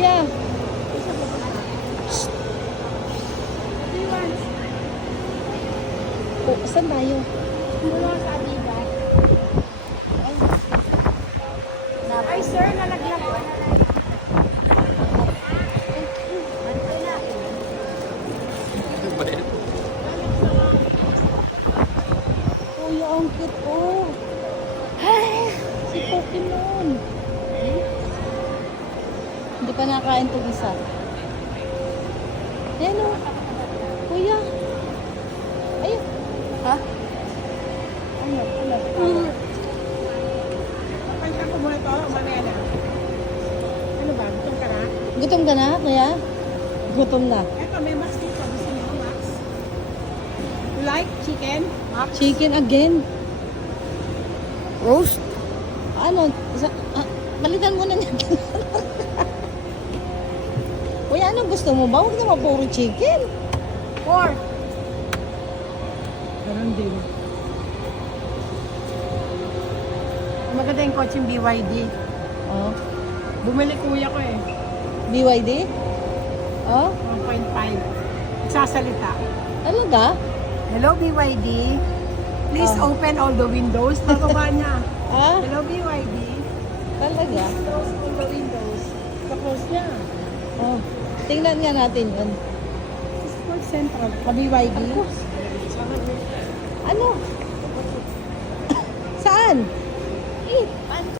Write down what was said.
Kuya. Oh, saan tayo? Ay, sir, nalaglag ko. Kuya, ang cute oh. Ay, si Pokemon. Hindi pa nakain itong isa. Ayan oh. Kuya. Ayun. Ha? Pagka ko muna ito, manena. Ano ba? Gutom ka na? Gutom ka na, kuya? Gutom na. Eto, may max dito. Gusto niyo ko, max? You like chicken? Max? Chicken again. Roast? Ano? Balitan mo na niya. Kuya, ano gusto mo ba? Huwag naman puro chicken. 4. Ganun din. Maganda yung coaching BYD. Oh. Bumili kuya ko eh. BYD? Oh? 1.5. Sasalita. Talaga? Hello BYD. Please Oh. open all the windows. Bababa niya. Ah? Hello BYD. Talaga? Close all the windows. Kapos niya. Oh. Tingnan nga natin yun. Sport Central. Pa-BYD. Ano? Saan? Eh,